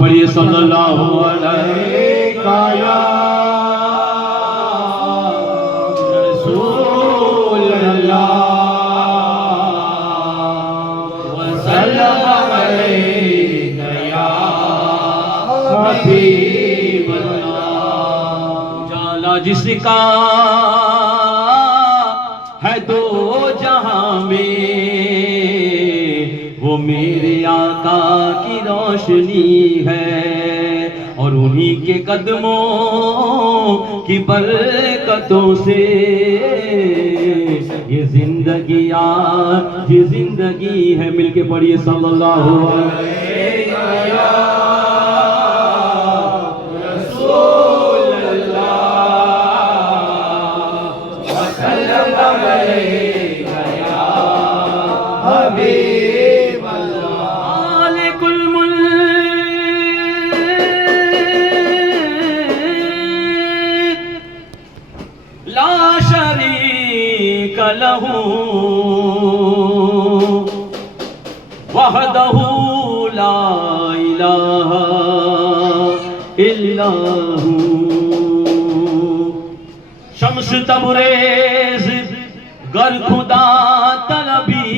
پڑھیے صلی اللہ علیہ رسول اللہ وسلم علیہ یا حبیب اللہ. جالا جس کا ہے دو جہاں میں وہ میرے آقا کی روشنی ہے اور انہی کے قدموں کی برکتوں سے یہ زندگی آج یہ زندگی ہے. مل کے پڑھیے صلی اللہ علیہ رسول اللہ وسلم علیہ یا حبیب اللہ. لا شریک لہ وحدہ لا الہ الا ہو. شمس تبریز گر خدا طلبی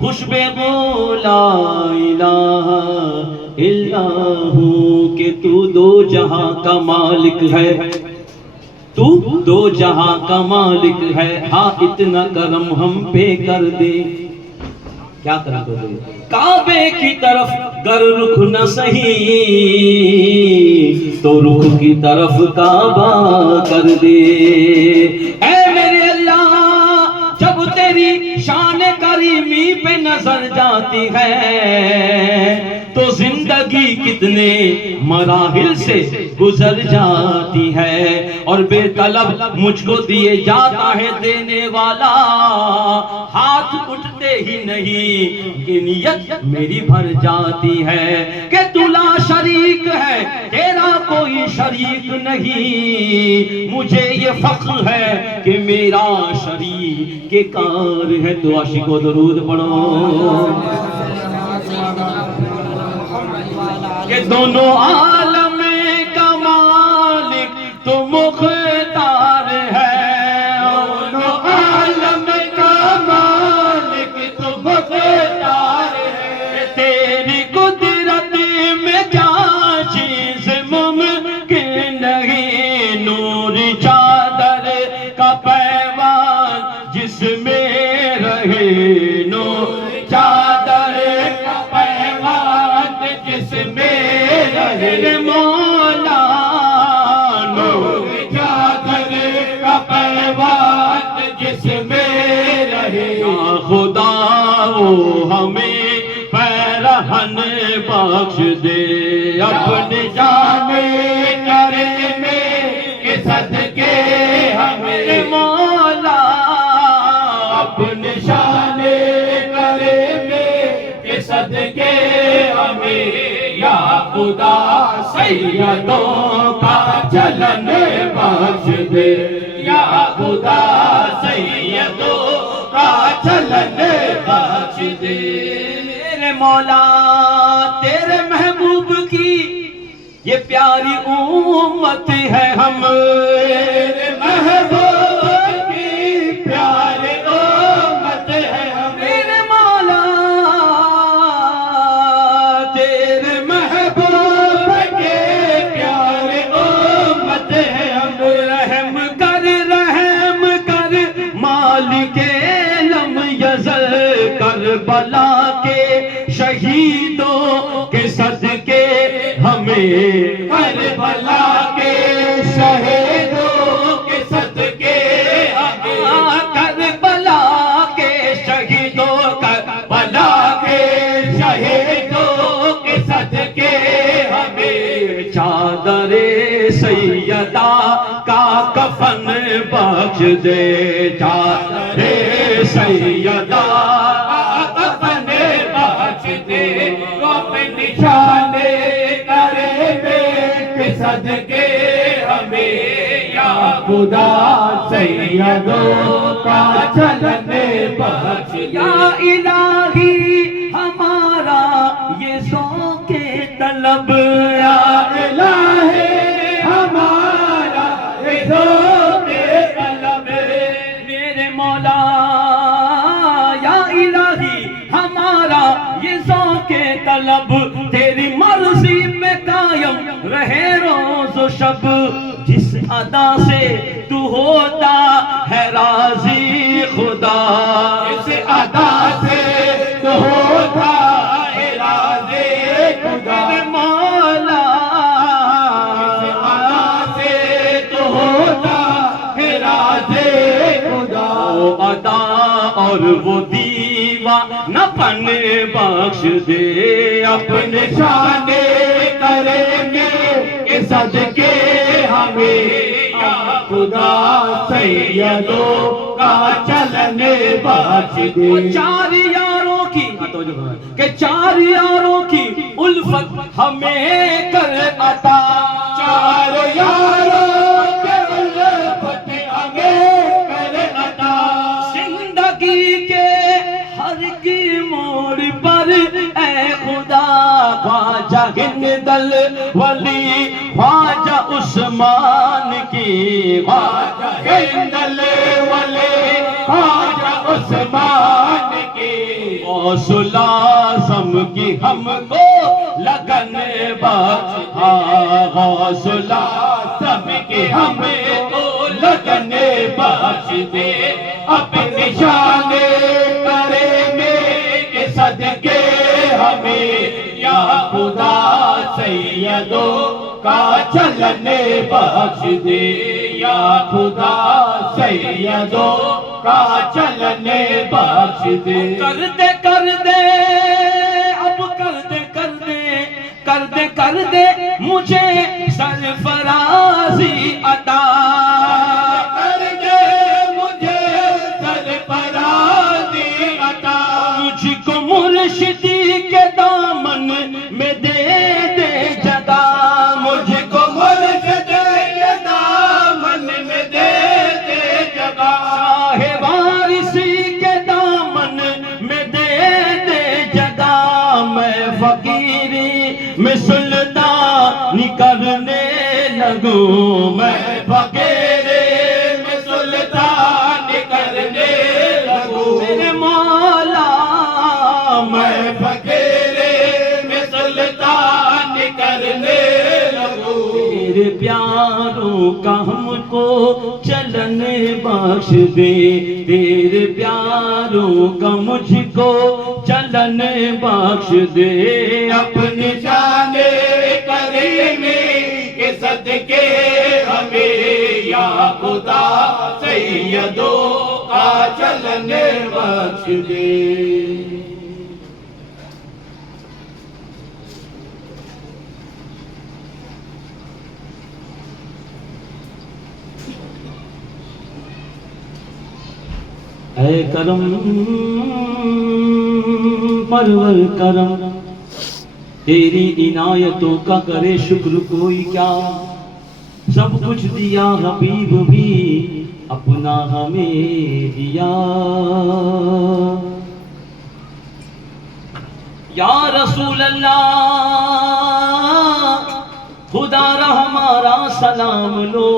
خوشبے لا الہ الا ہو کہ تو دو جہاں کا مالک ہے تو دو جہاں کا مالک ہے. ہاں اتنا کرم ہم پہ کر دے. کیا کرم کر دے؟ کعبے کی طرف گر رخ نہ سہی تو رخ کی طرف کعبہ کر دے. اے میرے اللہ جب تیری شان کریمی پہ نظر جاتی ہے تو زندگی کتنے مراحل سے گزر جاتی ہے اور بے طلب مجھ کو دیے جاتا ہے دینے والا. ہاتھ اٹھتے ہی نہیں یہ نیت میری بھر جاتی ہے کہ تو لا شریک ہے تیرا کوئی شریک نہیں. مجھے یہ فخر ہے کہ میرا شریک کے کار ہے. تو عاشق و درود پڑھو کہ دونوں عالم کا مالک تو مختار ہے. دونوں عالم کا مالک تو مختار ہے. تیری قدرت میں کیا چیز ممکن نہیں. نور چادر کا پیوان جس میں رہے نور چادر کا پیوان جس میں رہے مولا نور چادر کا پیوان جس میں رہے. یا خدا وہ ہمیں پیرہن بخش دے اپنی جان کرے میں کہ صدقے ہمیں مولا اپنی شان کرے میں کہ صدقے ہمیں. یا خدا سیدوں کا چلن بخش دے. یا خدا سیدوں کا چلن بخش دے. میرے مولا تیرے محبوب کی یہ پیاری امت ہے ہم. تیرے محبوب کی پیاری امت ہے ہم. میرے مولا تیرے محبوب کے پیارے امت ہے ہم. رحم کر مالک لم یزل کربلا کے شہیدوں کے صدقے ہمیں کربلا کے شہیدوں کے صدقے ہمیں کربلا کے شہیدوں کربلا کے شہیدوں کے صدقے ہمیں چادر سیدہ کا کفن بخش دے. چادر سیدہ کا کفن بخش دے. اپنی شان کرے میں صدقے ہمیں. یا خدا سیدوں کا چلن بخش. یا الہی ہمارا یہ یہ ذوق طلب یا الہی ہمارا یہ ذوق طلب میرے مولا یا الہی ہمارا یہ ذوق طلب تیری مرضی میں قائم رہے روز و شب جس ادا سے تو ہوتا ہے راضی خدا اس ادا سے تو ہوتا ہے راضی خدا میرے مولا اس ادا سے تو ہوتا ہے راضی خدا وہ ادا اور وہ دیوا نہ پن بخش دے اپنے شان کریں گے کہ صدقے ہمیں یا خدا سیدوں کا چلن بخش دے چار یاروں کی کہ چار یاروں کی الفت ہمیں کر عطا چار یاروں کے الفت ہمیں کر عطا زندگی کے ہر کی موڑ پر اے خدا خواجہ ہندل ولی خواجہ عثمان کی خواجہ ہندل ولی خواجہ عثمان کی غوث الاعظم کی ہم کو لگن بخش غوث الاعظم کی ہم کو لگن بخش دے اپنی شان کریں گے کہ صدقے ہمیں یا خدا سیدوں کا چلن بخش دے یا خدا سیدوں کا چلن بخش دے کر دے اب کر دے مجھے سرفرازی عطا کر دے مجھے سرفرازی عطا مجھ کو مرشدی کے دامن میں دے جگہ مجھ کو مرشد کے دامن میں دے جگہ شاہ وارثی کے دامن میں دے جگہ میں فقیری میں سلطانی کرنے لگوں میں فقیری میں سلطانی کرنے لگوں میرے مولا میں فقیری میں سلطانی کرنے لگوں تیرے پیاروں کا ہم کو چلن بخش دے تیرے پیاروں کا مجھ کو چلن بخش دے اپنی شان کریمی کے صدقے ہمیں یا خدا سیدوں کا چلن بخش دے اے کرم پرور کرم تیری عنایتوں کا کرے شکر کوئی کیا سب کچھ دیا حبیب بھی اپنا ہمیں دیا یا رسول اللہ خدا را ہمارا سلام لو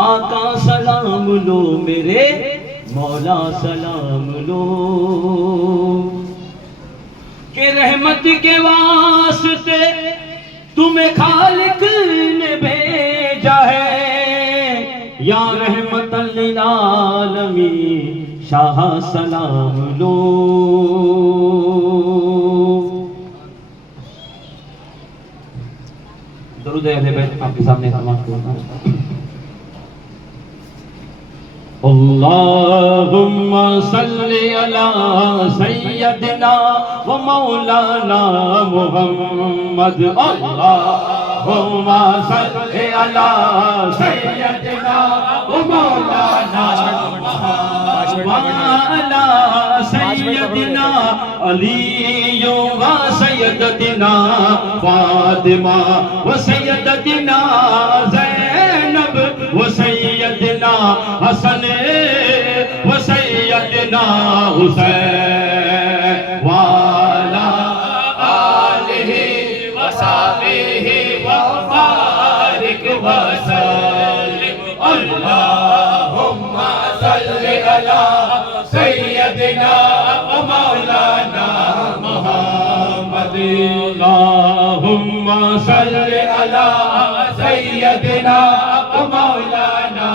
آقا سلام لو میرے مولا سلام لو کہ رحمت کے واسطے تمہیں خالق نے بھیجا ہے یا رحمت للعالمین شاہ سلام لو درود اہل بیت آپ کے سامنے سماعت کرنا اللہم صلی علی سیدنا و مولانا محمد اللہم صلی علی سیدنا و مولانا محمد وعلی سیدنا علی و سیدنا فاطمہ و سیدنا زینب و سیدنا حسن و سیدنا حسین والا وسلم اللهم صل على سيدنا ومولانا محمد اللهم صل على سيدنا ومولانا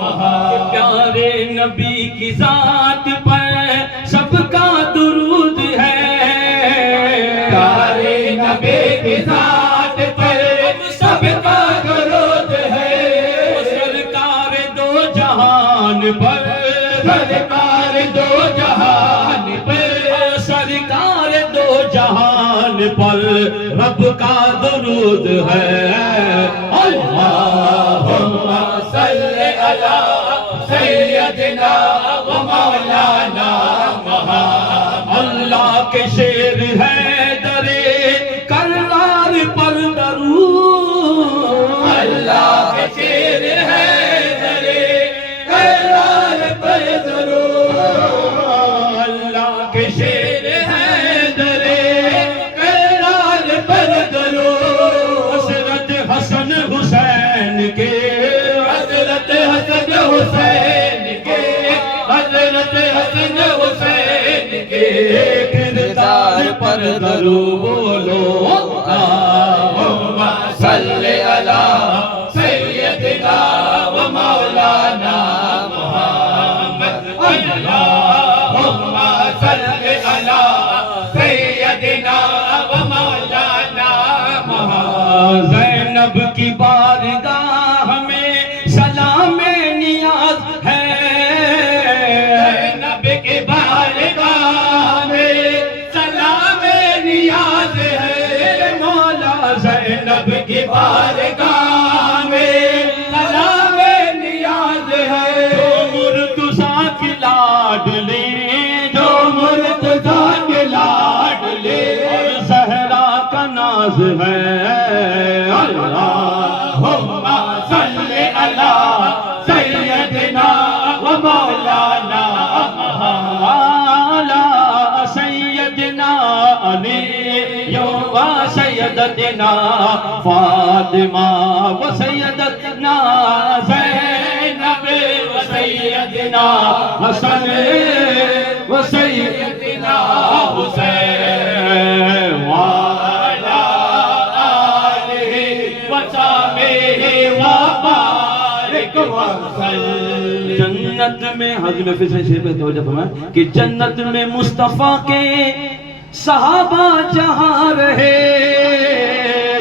محمد پیارے نبی کی ذات پر سب کا درود ہے، پیارے نبی کی ذات پر سب کا درود ہے، سرکار دو جہان پر، سرکار دو جہان پر، سرکار دو جہان پر رب کا درود ہے۔ اللہم صلی علی سیدنا و مولانا محمد اللہ کے شیر ہے درے کرار پر درود، اللہ کے شیر ہے درے کرار پر درود، اللہ کے شیر ہے درے کرار پر درود، حضرت حسن حسین کے، حضرت حسن حسین کے، حضرت حسن حسین کے کردار پر درود بولو۔ اللہم صلی علی سیدنا و مولانا محمد اللہم صلی علی سیدنا و مولانا محمد زینب کی بارگاہ میں سلام نیاز ہے، زینب کی بارگاہ میں سلام نیاز ہے، مولا زینب کی بارگاہ میں سلام نیاز ہے، جو مرتضیٰ کی لاڈلی، جو مرتضیٰ کے لاڈلے اور زہرا کا ناز ہے۔ اللہم صلی علی سیدنا و مولانا محمد علی سیدنا علی و سیدتنا فاطمہ و سیدتنا زینب و سیدنا حسن و سیدنا حسین وعلی آلہ وصحبہ وبارک وسلم جنت میں حضرت میں پھر سے شیر پہ توجہ فرمائیں کہ جنت میں مصطفیٰ کے صحابہ جہاں رہے،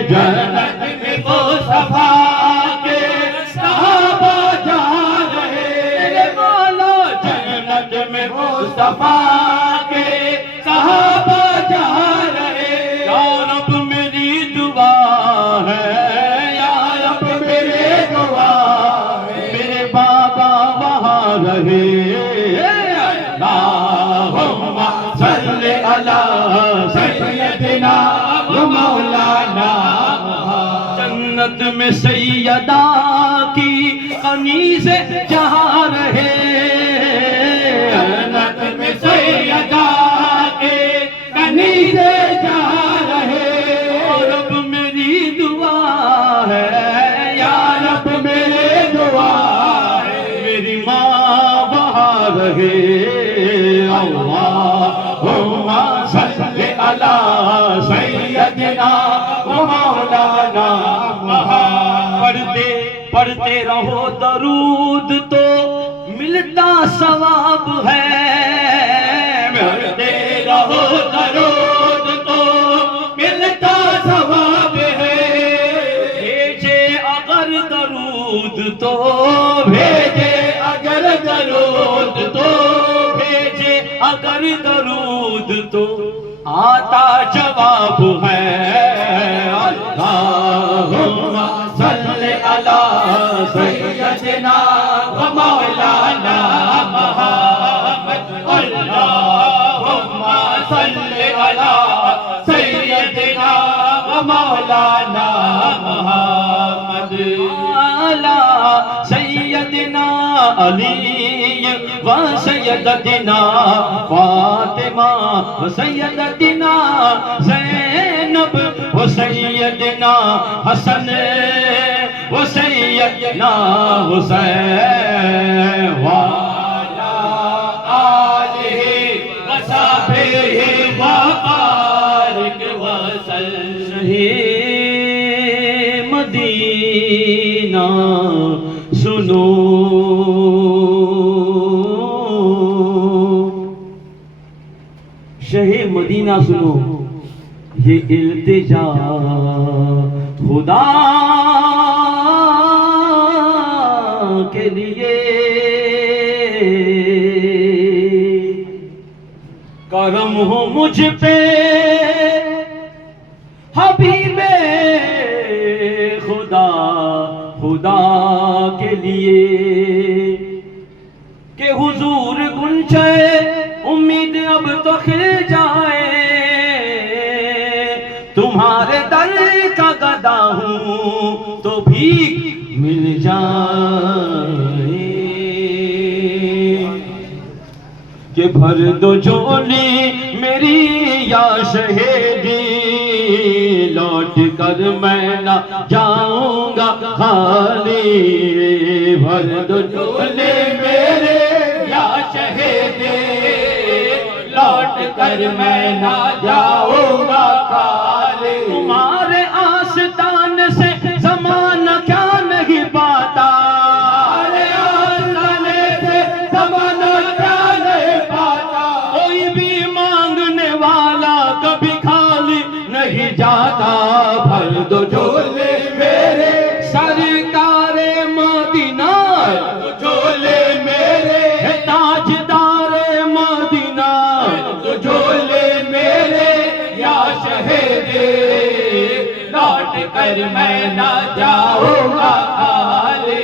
جنت میں مصطفیٰ کے صحابہ جہاں رہے، مولا جنت میں مصطفیٰ کے صحابہ جہاں رہے، یا رب میری دعا ہے، یا رب میرے دعا ہے میرے بابا وہاں رہے۔ اللہم صلی علی سیدنا و مولانا محمد جنت میں سیدہ کی انیس جہاں رہے، جنت میں سیدہ کے کنیز جہاں رہے، رب میری دعا ہے، یا رب میرے دعا ہے میری ماں وہاں رہے۔ اللہم صلی علی سیدنا و مولانا محمد پڑھتے پڑھتے رہو درود تو ملتا ثواب ہے، پڑھتے رہو درود تو ملتا ثواب ہے، بھیجے اگر درود تو بھیجے اگر درود تو بھیجے اگر درود تو آتا جواب ہے۔ اللہم صلی علی سیدنا و مولانا محمد اللہم صلی علی سیدنا و مولانا محمد علی سیدنا علی و سیدتنا فاطمہ و سیدتنا زینب و سیدنا حسن و سیدتنا نا حسین وعلى آله وصحبه وبارك وسلم شہ مدینہ سنو شہ مدینہ سنو یہ التجا خدا کے لیے کرم ہو مجھ پہ حبیب خدا خدا کے لیے کہ حضور گنچے امید اب تو کھل جائے تمہارے در کا گدا ہوں تو بھیک مل جائے کہ بھر دو جھولی میری یا شہیدی لوٹ کر میں نہ جاؤں گا خالی بھر دو جھولی میرے یا شہیدی لوٹ کر میں نہ جاؤں گا خالی تمہارے آستان سے زمانہ کیا نہیں پاتا ہمارے آستانے سے زمانہ کیا نہیں پاتا کوئی بھی مانگنے والا کبھی خالی نہیں جاتا بھر دو جھولے میرے سرکار مدینہ جھولے میرے تاجدار مدینہ جھولے میرے یا شہیدی لوٹ کر میں نہ جاؤں گا خالی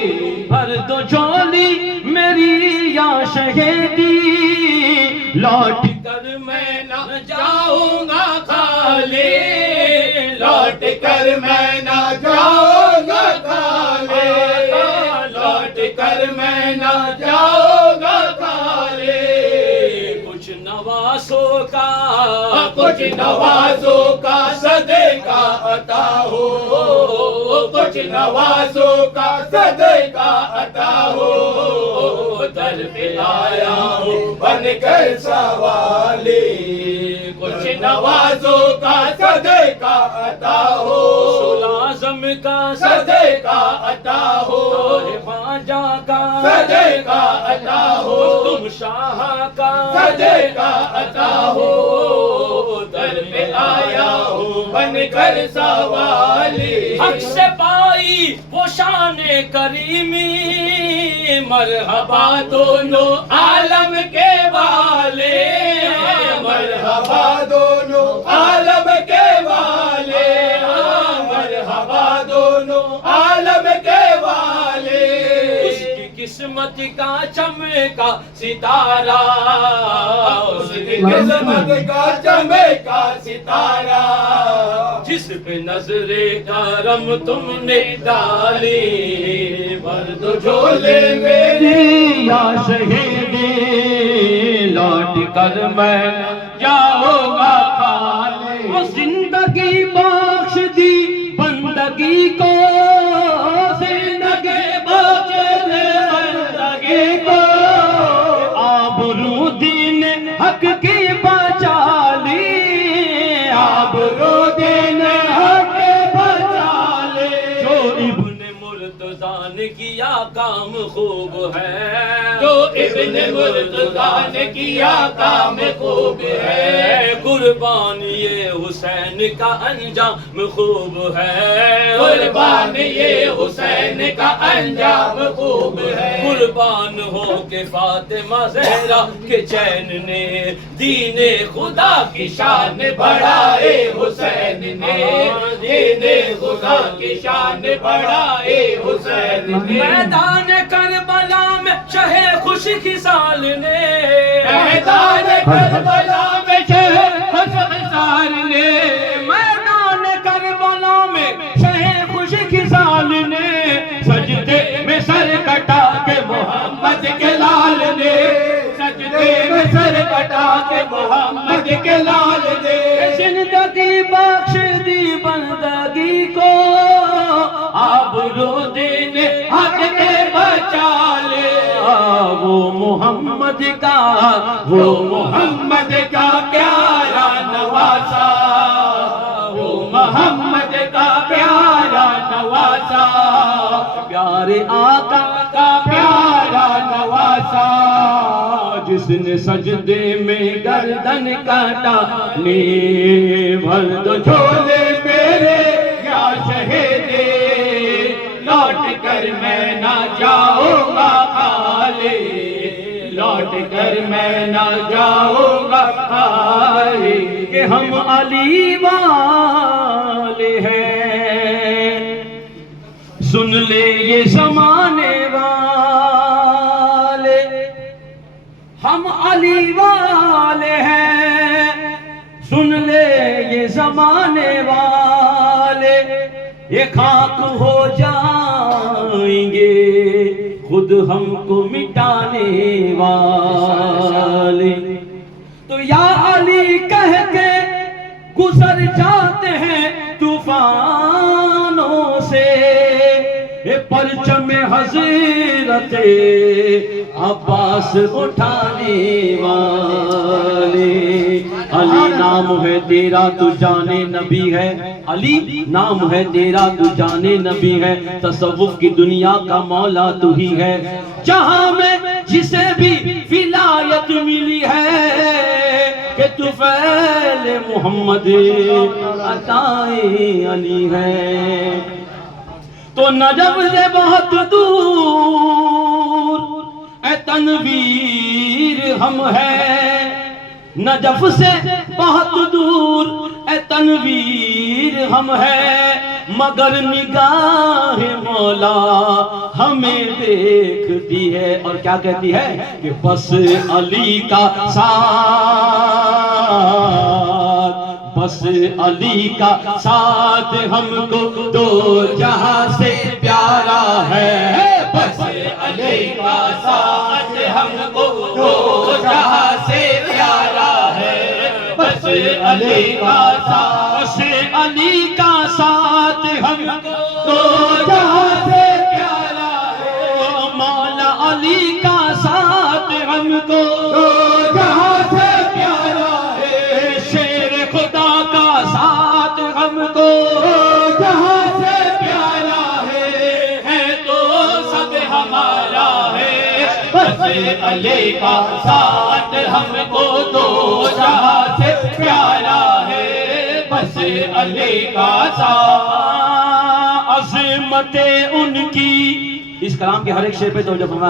بھر دو جھولی میری یا شہیدی لوٹ کر میں نہ جاؤں گا خالی لوٹ کر میں نہ جاؤں گا خالی لوٹ کر میں نہ جاؤں گا خالی کچھ نوازوں کا کچھ نوازوں کا صدقہ عطا ہو کچھ نوازوں کا صدقہ عطا ہو در پہ آیا ہوں بن کر سوالی کچھ نوازوں کا صدقہ عطا ہو لازم کا صدقہ عطا ہو خواجہ کا صدقہ عطا ہو تم شاہ کا صدقہ عطا ہو در پہ آیا ہوں بن کر سوالی حق سے پائی وہ شان کریمی مرحبا دونوں عالم کے والے مرحبا دونوں عالم کے والے مرحبا دونوں عالم کے والے اس کی قسمت کا چمکا ستارہ اس کی قسمت کا چمکا ستارہ جس پہ نظر کرم تم نے ڈالی بھر دو جھولے میری یا شہیدی لوٹ کر میں جاؤں گا خالی وہ زندگی بخش دی بندگی کو زندگی بخش دے بندگی کو آبرو دین حق کی بچا لی آبرو دین حق بچا لے جو ابن مرتضیٰ نے کیا کام خوب ہے جو ابن مرتضیٰ نے کیا کام خوب ہے قربان یہ حسین کا انجام خوب ہے قربان یہ حسین کا انجام خوب ہے قربان ہو کے فاطمہ زہرا کے چین نے دین خدا کی شان بڑھائے حسین نے دین خدا کی شان بڑھائے حسین نے میدان کربلا میں شہ خوش خصال نے میدان کربلا میں شہ خوش خصال نے میدان کربلا میں شہ خوش خصال نے سجدے میں سر کٹا کے محمد کے لال نے سجدے میں سر کٹا کے محمد کے لال نے زندگی بخش دی بندگی کو آپ آبرو دین حق کے بچا لے، وہ محمد کا وہ محمد کا پیارا نواسا، وہ محمد کا پیارا نواسا، پیارے آقا کا پیارا نواسا، جس نے سجدے میں گردن کاٹا نے بھر دو جھولے میرے یا شہیدے، لوٹ کر میں نہ جاؤں گا خالی، لوٹ کر میں نہ جاؤں گا خالی، کہ ہم علی والے ہیں، سن لے یہ زمانے والے، ہم علی والے ہیں، سن لے یہ زمانے والے، یہ خاک ہو جائیں گے خود ہم کو مٹانے والے، تو یا علی کہہ کے گزر جاتے ہیں طوفانوں سے، یہ پرچم حضرت عباس اٹھانے والے، علی نام ہے تیرا تو جانے نبی ہے، علی نام ہے تیرا تو جانے نبی ہے، تصوف کی دنیا کا مولا تو ہی ہے، جہاں میں جسے بھی ولایت ملی ہے کہ طفیل محمد عطائے علی ہے، تو نجف سے بہت دور اے تنویر ہم ہیں، نجف سے بہت دور اے تنویر ہم ہیں، مگر نگاہ مولا ہمیں دیکھتی ہے، اور کیا کہتی ہے کہ بس علی کا ساتھ، بس علی کا ساتھ ہم کو دو جہاں سے پیارا ہے، بس علی کا ساتھ ہم کو دو جہاں سے پیارا ہے، بس علی کا ساتھ، بس علی کا ساتھ ہم کو دو جہاں سے پیارا ہے، مولا علی کا ساتھ ہم کو دو جہاں سے پیارا ہے، شیر خدا کا ساتھ ہم کو جہاں سے پیارا ہے تو سب ہمارا ہے، بس علی کا ساتھ ہم کو دو جہاں سے پیارا ہے، بس علی کا ساتھ، عظمت ان کی، اس کلام کے ہر ایک شعر پہ توجہ فرما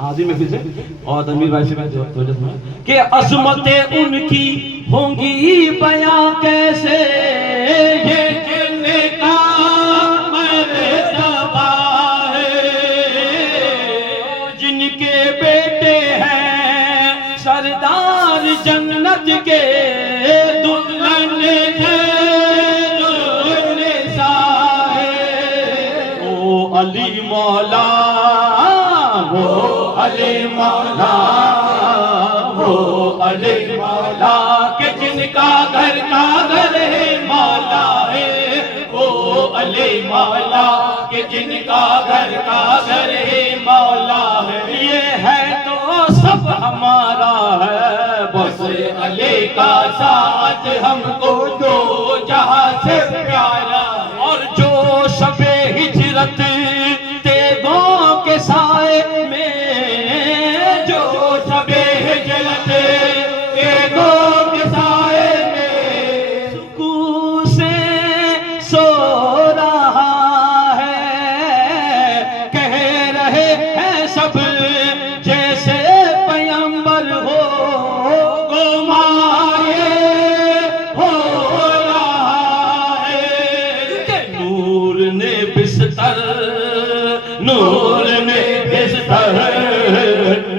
حاضر محفل سے اور تنویر بھائی سے توجہ فرما کہ عظمت ان کی ہوں گی بیاں کیسے، یہ جن کا مرتبہ ہے، جن کے بیٹے ہیں سردار جنت کے دلہن ہے دلہن سائے، او علی مولا، وہ علی مولا، وہ علی مولا کہ جن کا گھر ہے مولا ہے، وہ علی مولا کہ جن کا گھر ہے مولا ہے، یہ ہے تو سب ہمارا ہے، بس علی کا ساتھ ہم کو دو جہاں سے پیارا ہے، اور جو شب ہجرت تیگوں کے سائے میں، جو شب ہجرت تیگوں کے سائے میں سکون سے سو رہا ہے، کہہ رہے ہیں سب جیسے پیغمبر ہو گمائے ہو رہا ہے، کہ نور نے بستر، نور نے بستر،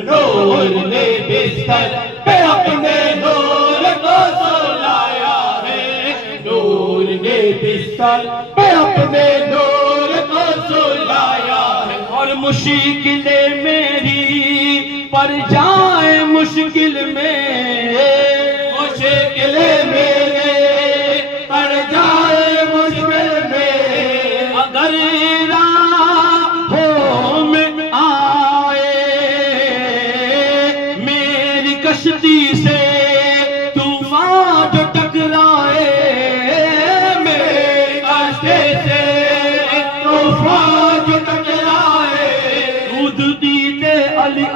نور نے بستر پہ اپنے نور کو سلایا ہے، نور نے بستر پہ اپنے نور کو سلایا ہے، اور مشکلیں میری پر جائے مشکل میں، مشکل میرے پڑ جائے مشکل میں، اگر راہ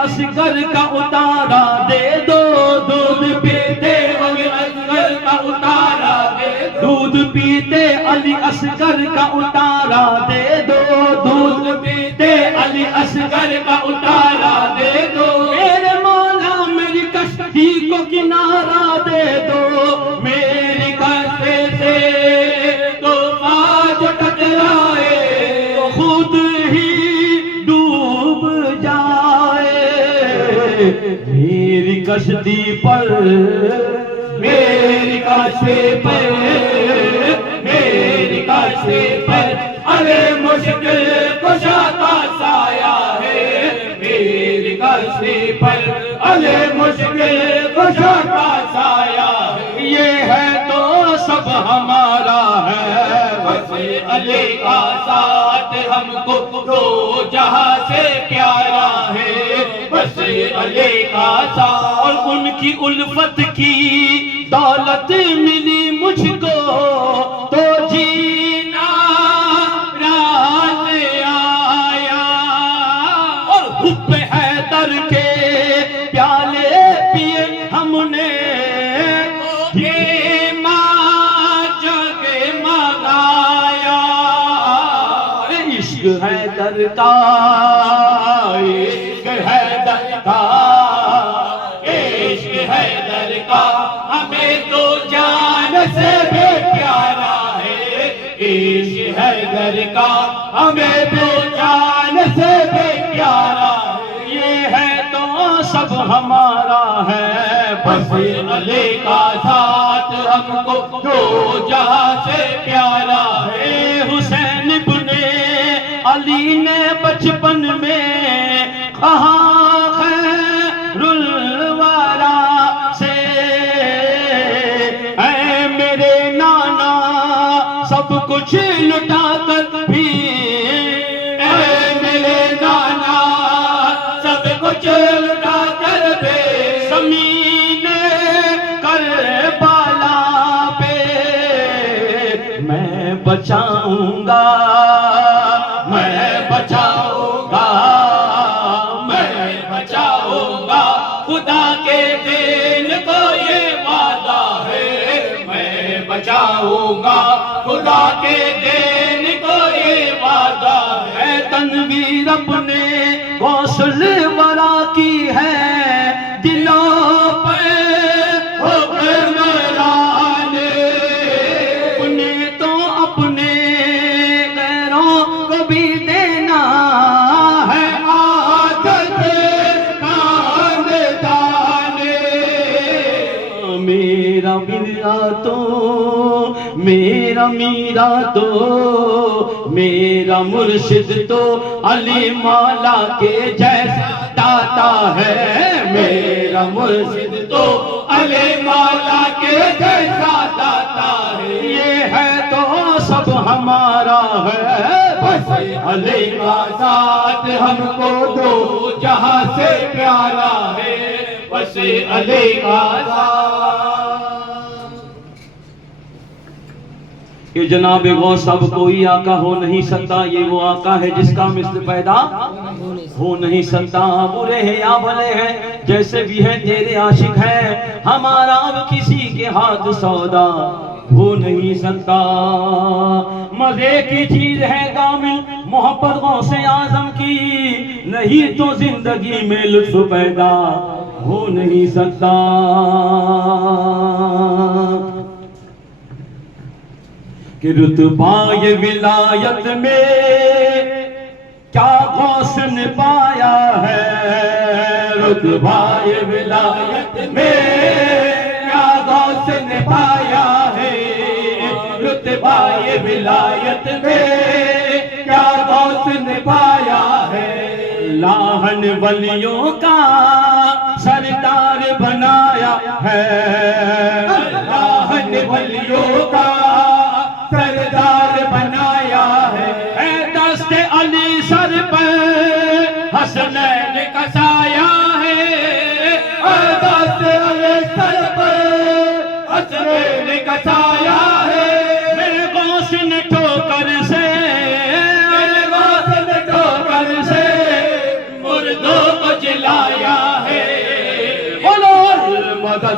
اصغر کا اتارا دے دو، دودھ پیتے علی اصغر کا اتارا دے دو، دودھ پیتے علی اصغر کا اتارا دے دو، دودھ پیتے علی اصغر کا اتارا دے دو، میرے مولا میری کشتی کو کنارہ دے دو، میری کشتی سے تو آج ٹکرائے تو خود ہی ڈوب جائے، میری کشتی پر میری کشتی پر، میری کشتی پر ارے مشکل کشا کا سایہ ہے، میری کشتی پر ارے مشکل کشا کا سایہ ہے، یہ ہے تو سب ہمارا ہے، بس علی کا ساتھ ہم کو دو جہاں سے پیارا ہے، بس علی کا ساتھ، اور ان کی الفت کی دولت ملی مجھ کو تو جینا راز آیا، اور حب حیدر کے پیالے پیے ہم نے، یہ ماں جگ منایا، عشق حیدر کا، عشق حیدر کا، عشق حیدر کا ہمیں تو جان سے بھی پیارا ہے، عشق حیدر کا ہمیں تو جان سے بھی پیارا ہے، یہ ہے تو سب ہمارا ہے، بس علی کا ساتھ ہم کو دو جہاں سے پیارا ہے، حسین ابن علی نے بچپن میں کہا خیر الورا سے، اے میرے نانا سب کچھ لٹا کر بھی، اے میرے نانا سب کچھ لٹا کر دے، زمین کربلا پہ میں بچاؤں گا، میں بچاؤں گا، میں بچاؤں گا، خدا کے دین کو یہ وعدہ ہے، میں بچاؤں گا، خدا کے دین کو یہ وعدہ ہے، اے تنویر اپنے غوث ورا کی ہے دلوں پہ حکمران، اپنے تو اپنے غیروں کو بھی دینا ہے، عادت خاندان، میرا میرا تو میرا میرا تو میرا مرشد تو علی مولا کے جیسا داتا ہے، میرا مرشد تو علی مولا کے جیسا داتا ہے، یہ ہے تو سب ہمارا ہے، بس علی کا ساتھ ہم کو دو جہاں سے پیارا ہے، بس علی کا ساتھ، کہ جناب غوث اب کوئی آقا ہو نہیں سکتا، یہ وہ آقا ہے جس کا مثل پیدا ہو نہیں سکتا، برے ہیں یا بھلے ہیں جیسے بھی ہیں تیرے عاشق ہیں، ہمارا اب کسی کے ہاتھ سودا ہو نہیں سکتا، مزے کی چیز ہے کامل محبت غوث اعظم کی، نہیں تو زندگی میں لطف پیدا ہو نہیں سکتا، کہ رتبہ یہ ولایت میں کیا غوث نے پایا ہے، رتبہ یہ ولایت میں کیا غوث نے پایا ہے، رتبہ یہ ولایت میں کیا غوث نے پایا ہے، لاہن ولیوں کا سردار بنایا ہے، لاہن ولیوں کا سردار بنایا ہے، اے دست علی سر پر حسنین کا سایہ ہے، دست علی سر پر حسنین کا سایہ ہے، میرے غوث نے ٹھوکر سے، میرے غوث نے ٹھوکر سے مردوں کو جلایا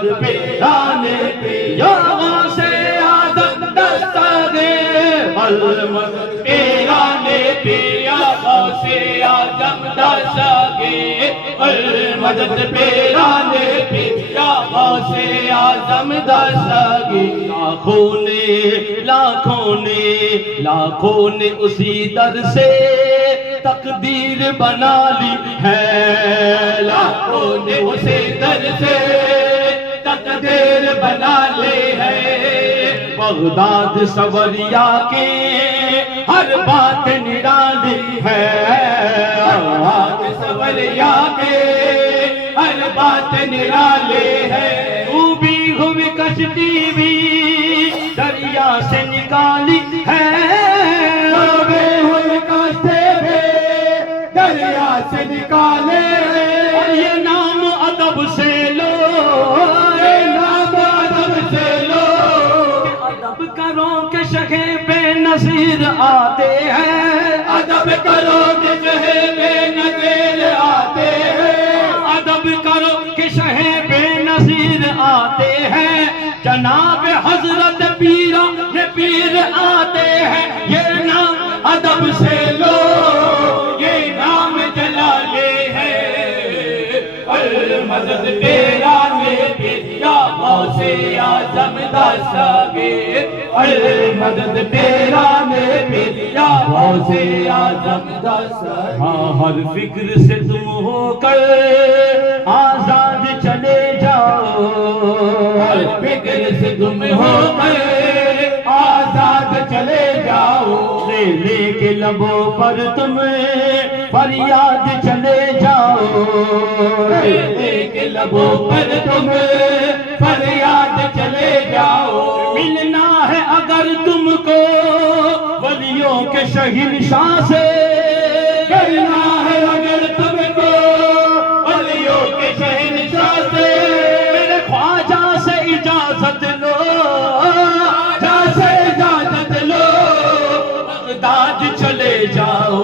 مدد پیرانے پیر یا غوث اعظم دستگیر المدد پیرانے پیر یا غوث اعظم دستگیر المدد پیرانے پیر یا غوث اعظم دستگیر لاکھوں نے اسی در سے تقدیر بنا لی ہے، لاکھوں نے اسے در سے تقدیر بنا لی ہے، بغداد سوریا کے ہر بات نرالی ہے، بغداد سوریا کے ہر بات نرالی ہے، ڈوبی ہوئی کشتی بھی دریا سے نکالی ہے، ڈوبے ہوئے کشتی بھی دریا سے نکالے، اور یہ نام ادب سے لو، یہ نام ادب سے لو، ادب کرو کہ شہ بے نظیر آتے ہیں، ادب کرو کہ شہ بے نظیر آتے ہیں، ادب کرو کہ شہ بے نظیر آتے ہیں، جناب حضرت پیر آتے ہیں، یہ نام ادب سے لو، یہ نام جلالے ہے، المدد پیرانے پیر یا غوث اعظم دستگیر، المدد پیرانے پیر یا غوث اعظم دستگیر، ہاں ہر فکر سے تم ہو کر آزاد چلے جاؤ، ہر فکر سے تم ہو کر آزاد چلے جاؤ، لے کے لبوں پر تم فریاد چلے جاؤ، ایک لبوں پر تم فریاد چلے جاؤ، ملنا ہے اگر تم کو ولیوں کے شہنشاہ سے، کرنا ہے اگر تم کو ولیوں کے شہنشاہ سے، میرے خواجہ سے اجازت لو، خواجہ سے اجازت لو، بغداد چلے جاؤ،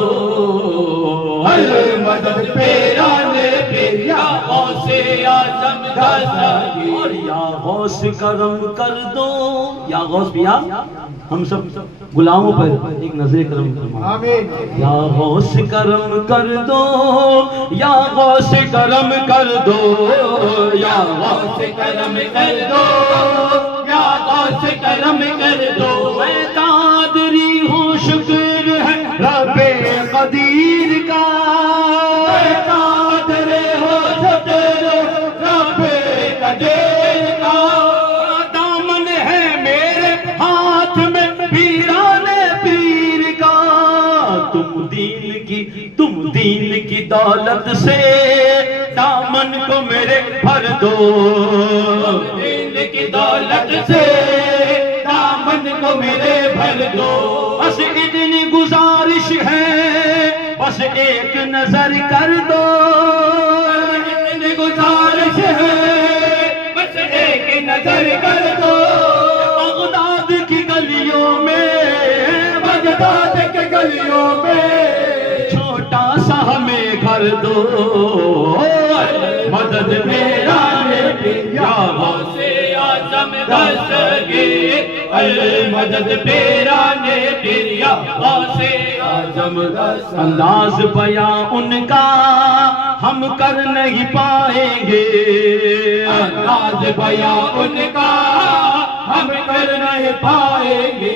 المدد پیرانے پیر یا غوث اعظم دستگیر، اور یا غوث کرم کر دو، یا غوث بیا ہم سب غلاموں پر ایک نظر کرم فرما، آمین، یا غوث کرم کر دو، یا غوث کرم کر دو، یا غوث کرم کر دو، یا غوث کرم کر دو، میں قادری ہوں شکر ہے رب قدیر کا، اے قادر ہو شکر رب قدیر کا، دامن ہے میرے ہاتھ میں پیران پیر کا، تم دین کی دولت سے دامن کو میرے بھر دو، دین کی دولت سے دامن کو میرے بھر دو، بس اتنی گزارش ہے بس ایک نظر کر دو، اتنی گزارش ہے بس ایک نظر کر دو، بغداد کی گلیوں میں، بغداد کے گلیوں میں چھوٹا سا ہمیں گھر دو، مدد میرا یا غوث اعظم دستگیر، المدد پیرانے پیر یا غوث اعظم دستگیر، انداز بیاں ان کا ہم کر نہیں پائیں گے، انداز بیاں ان کا ہم کر نہیں پائیں گے،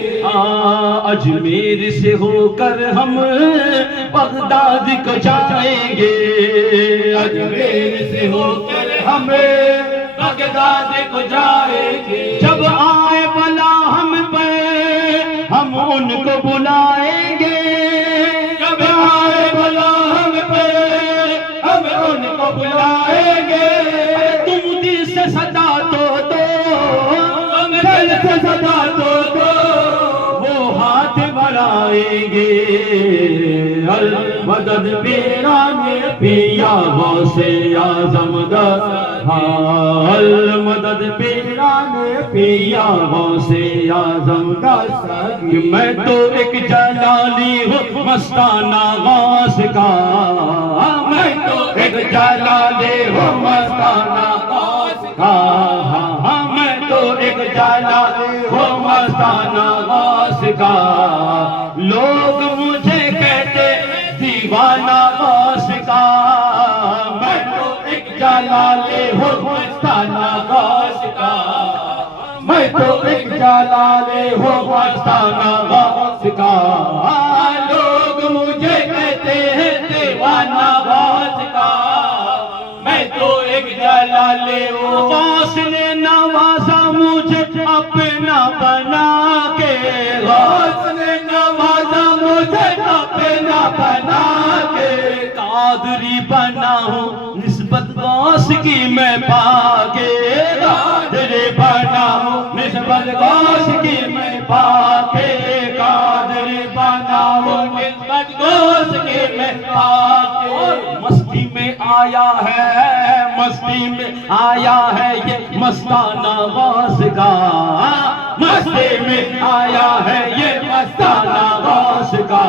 اجمیر سے ہو کر ہم بغداد کو جائیں گے، اجمیر سے ہو کر ہمیں بغداد کو جائیں گے، جب آئے بلا ہم پہ ہم ان کو بلائیں گے، جب آئے بلا ہم پہ ہم ان کو بلائیں گے، تم دل سے صدا تو دو، ہم دل سے صدا تو دو، وہ ہاتھ بڑھائیں گے، المدد پیرانے پیا غوث اعظم ہاں، المدد پیرانے پیا غوث اعظم کہ میں تو ایک جلالی ہوں مستانہ غوث کا، میں تو ایک جلالی ہوں مستانہ غوث ہاں میں تو ایک جلالی ہوں مستانہ غوث کا، لوگ مجھے کہتے دیوانہ غوث کا، میں تو ایک جلالی ہوں مستانہ غوث کا، میں تو ایک جلالی ہوں مستانہ غوث کا، لوگ مجھے کہتے ہیں دیوانہ غوث کا، میں تو ایک جلالی ہوں۔ غوث نے نوازا مجھے اپنا بنا کے، غوث نے نوازا مجھے اپنا بنا کے، قادری بنا ہوں نسبت غوث کی میں پا کے، قادری بنا ہوں نسبت غوث کی میں پا کے، قادری بنا ہوں نسبت غوث کی میں پا کے، مستی میں آیا ہے، مستی میں آیا ہے یہ مستانہ غوث کا، مستی میں آیا ہے یہ مستانہ غوث کا،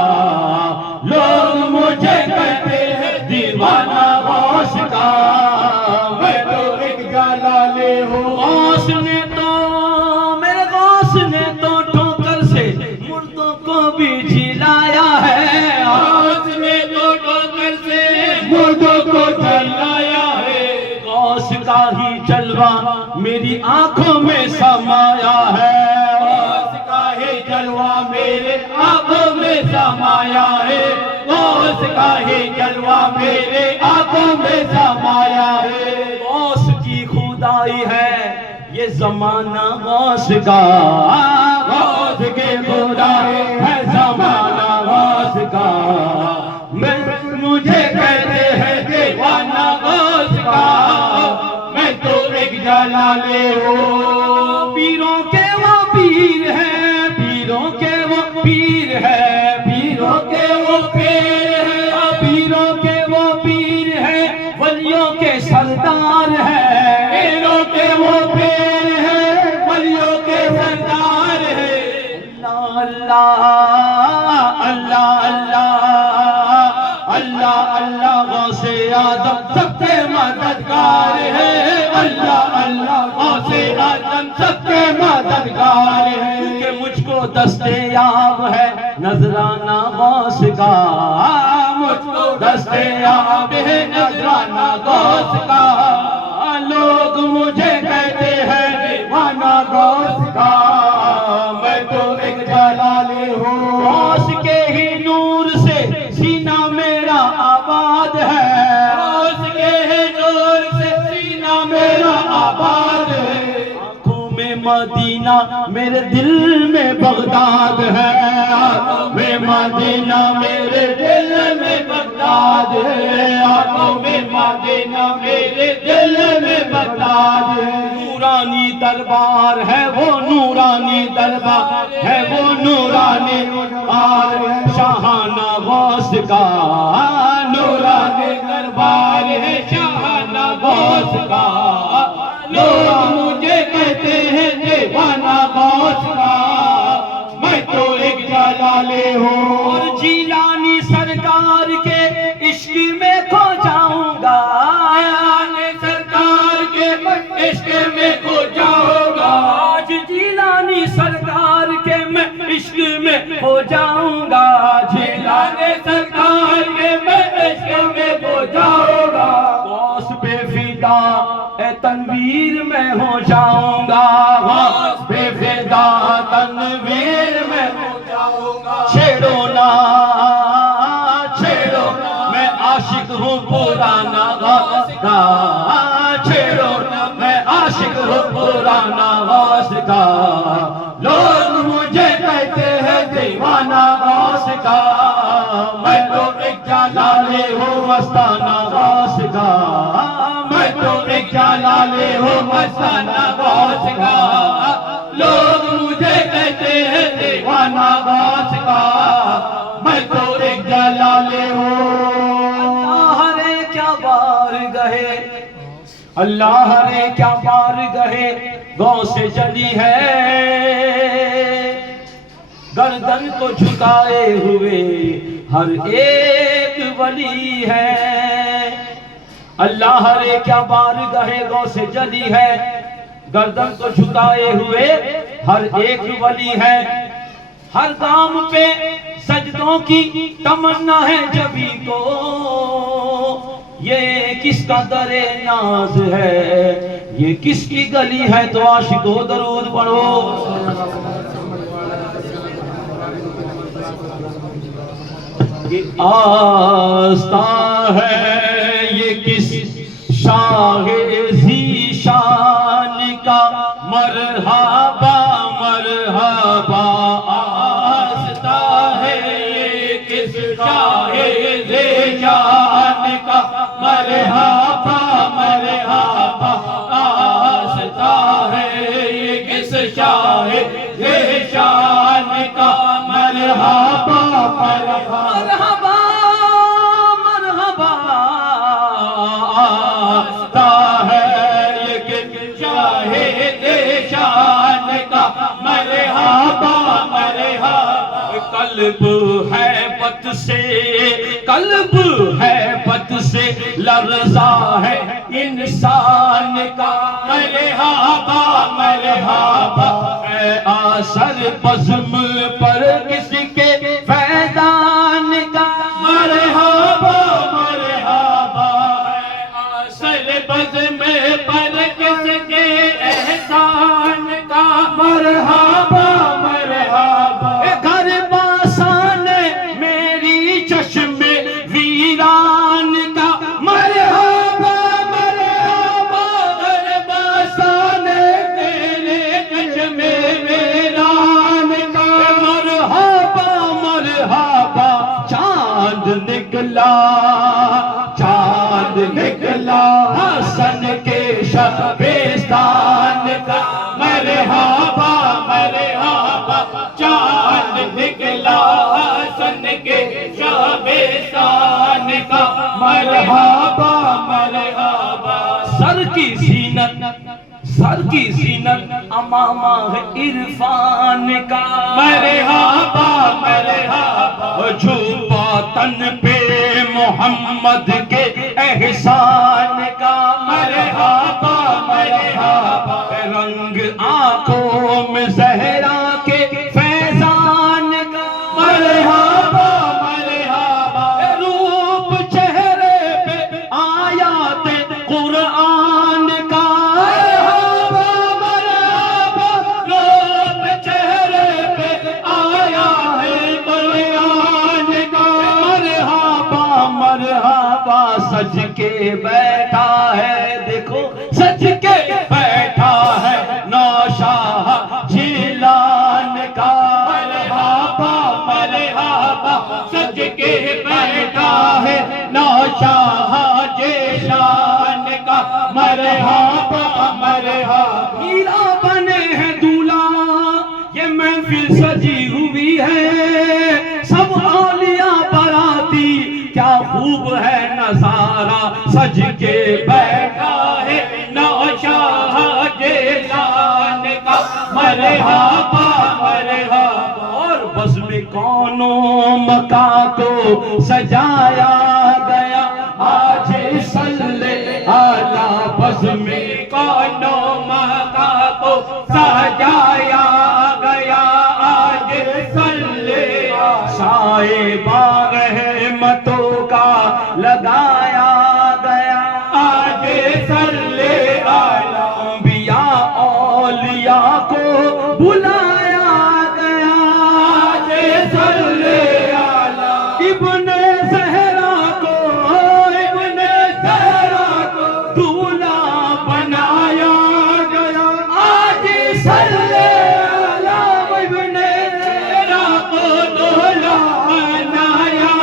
لوگ مجھے کہتے ہیں دیوانہ غوث کا، میں تو ایک جلالی ہوں۔ غوث نے تو میرے غوث نے تو ٹھوکر سے مردوں کو بھی جلایا ہے، غوث نے تو ٹھوکر سے مردوں کو جلایا ہے، غوث کا ہی جلوہ میری آنکھوں میں سمایا ہے، غوث کا ہی جلوہ میرے آنکھوں میں سمایا ہے، غوث کا ہی جلوہ میرے آنکھوں میں سمایا ہے، غوث کی خدائی ہے یہ زمانہ غوث کا، غوث کی خدائی ہے زمانہ غوث کا، مجھے کہتے ہیں دیوانہ غوث کا، میں تو ایک جلالی ہوں۔ پیروں کے وہ پیر ہیں، پیروں کے وہ پیر ہے، پیروں کے وہ پیر ہے، پیروں کے وہ پیر ہے، ولیوں کے سردار ہے، پیروں کے وہ پیر ہے، ولیوں کے سردار ہے، اللہ اللہ اللہ اللہ اللہ غوث اعظم سب کے مددگار ہے، اللہ اللہ غوث اعظم سب کے مددگار ہے، کہ مجھ کو دستیاب ہے نذرانہ غوث کا، مجھ کو دستیاب ہے نذرانہ غوث کا، لوگ مجھے کہتے ہیں دیوانہ غوث کا، میں تو ایک جلالی ہوں۔ غوث کے ہی نور سے سینہ میرا آباد ہے، غوث کے ہی نور سے سینہ میرا آباد ہے، آنکھوں میں مدینہ میرے دل میں بغداد ہے، آنکھوں میں مدینہ میرے دل میں بغداد ہے، آنکھوں میں مدینہ میرے دل میں بغداد ہے، نورانی دربار ہے وہ نورانی دربار ہے وہ نورانی دربار شاہانہ غوث کا، نورانی دربار ہے شاہانہ غوث کا، لوگ مجھے کہتے ہیں دیوانہ غوث کا، میں تو ایک جلالی ہوں، اور جیلانی سرکار کے عشق میں کھو جاؤں گا، جیلانی سرکار کے عشق میں کھو جاؤں گا، آج جیلانی سرکار کے میں عشق میں کھو جاؤں گا، جیلانی سرکار کے میں عشق میں کھو جاؤں گا، غوث پہ فدا اے تنویر میں ہو جاؤں گا، غوث پہ فدا تنویر میں ہو جاؤں گا، چھیڑو نا چھیڑو میں عاشق ہوں پرانا غوث کا، چھیڑو میں عاشق ہوں پرانا غوث کا، لوگ مجھے کہتے ہیں دیوانہ غوث کا، میں تو ایک جلالی ہوں مستانہ غوث کا، میں تو ایک جلالی ہوں مستانہ غوث کا، لوگ مجھے کہتے ہیں دیوانہ غوث کا، میں تو ایک جلالی ہوں۔ اللہ نے کیا بار گئے، اللہ نے کیا بار گئے غوث جلی ہے، گردن کو جھکائے ہوئے ہر ایک ولی ہے، اللہ ہر ایک کیا بارگاہ غوث جلی ہے، گردن کو جھکائے ہوئے ہر ایک ولی ہے، ہر گام پہ سجدوں کی تمنا ہے جبھی کو، یہ کس کا در ناز ہے، یہ کس کی گلی ہے، تو عاشقو درود پڑھو۔ یہ آستاں ہے یہ کس شاہ ذی شان کا، مرحبا مرحبا، آستاں ہے یہ کس شاہ ذی شان کا، مرحبا مرحبا، آستاں ہے یہ کس شاہ ذی شان کا، مرحبا مرحبا مرحبا مرحبا، آستاں ہے یہ کس شاہ ذی شان کا، مرحبا مرحبا، قلب ہے پت سے، قلب ہے پت سے لرزا ہے انسان کا، مرحبا مرحبا، اے آثر بزم پر کس کے فیضان کا، مرحبا مرحبا، آثر بزم پر کس کے احسان کا، مرحبا مرحبا، اے گھر باسان میری چشم ویران کا، مرحبا مرحبا، غرباسان تیرے چشم ویران کا، مرحبا مرحبا، چاند نکلا چاند نکلا حسن کے شبستان کا، مرحبا مرحبا، چاند نکلا حسن کے شبستان کا، مرحبا مرحبا، سر کی زینت سر کی زینت امامہ ہے عرفان کا، مرحبا مرحبا، جھوپا تن پہ محمد کے احسان کا، مرحبا مرحبا، رنگ آنکھوں میں زہرا کے فیضان کا، مرحبا مرحبا، روپ چہرے پہ آیات قرآن کا، مرحبا مرحبا، روپ چہرے پہ آیا ہے قرآن کا، مرحبا مرحبا، سج کے بیٹھا ہے دیکھو سج کے بیٹھا ہے نوشاہ جیلان کا، مرحبا مرحبا، سج کے بیٹھا ہے نوشاہ جیلان کا، مرحبا مرحبا، میرا بنے ہے دولہا یہ محفل سجی ہوئی ہے، سب اولیاء براتی کیا خوب ہے نظارہ، سج کے بیٹھا ہے نوشاہ جیلان کا، مرحبا مرحبا، اور بزم کونوں مکاں کو سجایا گیا، آج صلی اعلیٰ بزم کونوں مکاں کو سجایا گیا، آج صلی سائے بار رحمتوں کا لگایا گیا، آج صلی اعلیٰ، انبیاء اولیاء کو بلایا گیا، آج صلی اعلیٰ، ابن زہرا کو ابن زہرا کو دولہا بنایا گیا، آج صلی اعلیٰ ابن زہرا کو دولہا بنایا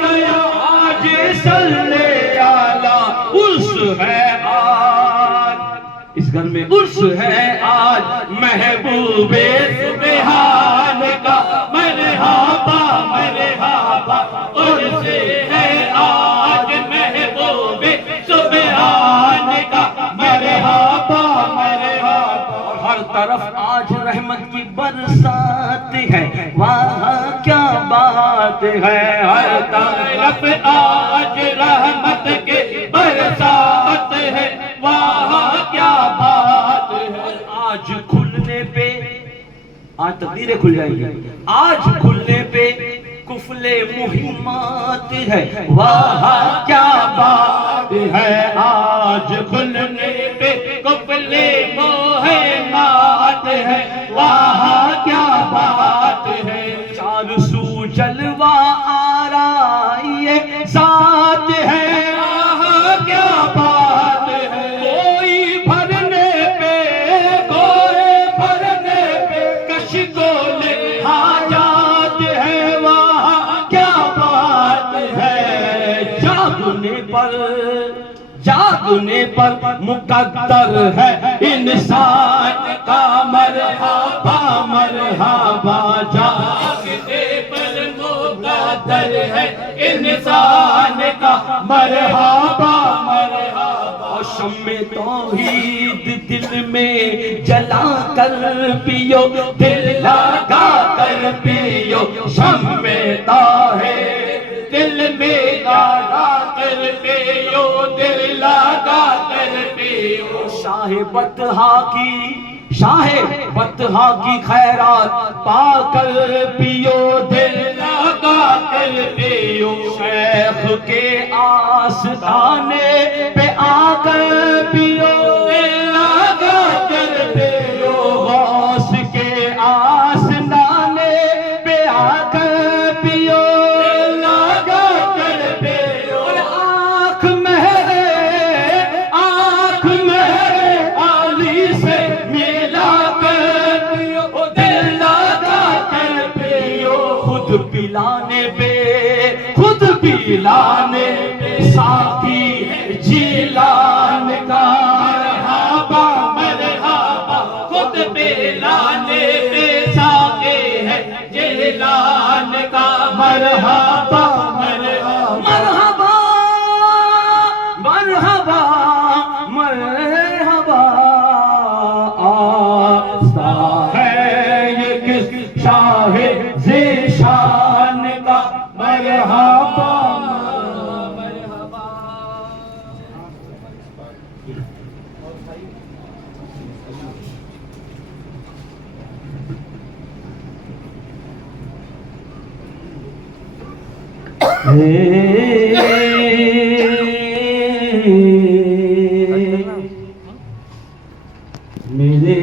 گیا، آج صلی اعلیٰ، عرس ہے آج اس گھر میں، عرس ہے آج محبوب سبحان کا، مرحبا مرحبا، عرس ہے آج محبوب سبحان کا، مرحبا مرحبا، اور ہر طرف آج رحمت کی برسات ہے، وہاں کیا بات ہے، ہر طرف طرف آج رحمت کے برسات تقدیریں کھل جائیں گی. آج کھلنے پہ کفل مہمات ہے، واہ کیا بات ہے آج کھلنے پہ کفل مہمات ہے، واہ کیا بات ہے. چار سو جلوہ آرائی ذات ہے، واہ کیا بات ہے. کوئی بھرنے پہ کشکول حاجات ہے، واہ کیا بات ہے. جاگنے پر مقدر ہے انسان کا مرحبا مرحبا، جاگنے پر مقدر ہے انسان کا مرحبا مرحبا. اور شمع توحید دل میں جلا کر پیو، دل لگا کر پیو. شمع توحید دل میں لگا کر پیو، دل لگا کر پیو. شاہ بطحا کی خیرات پا کر پیو، دل لگا کر پیو. شیخ کے آستانے پہ آ کر پیو، دل لگا کر پیو. غوث کے آستانے پہ آ کر پیو، دل لگا کر پیو. آنکھ مہر علی سے ملا کر پیو، دل لگا کر پیو. خود پلانے پہ ساقی ہے جیلان کا، مرحبا مرحبا. خود پلانے پہ ساقی ہے جیلان کا، مرحبا مرحبا. مرحبا مرحبا مرحبا. آستا ہے یہ کس شاہ ذیشان کا، مرحبا مرحبا. میرے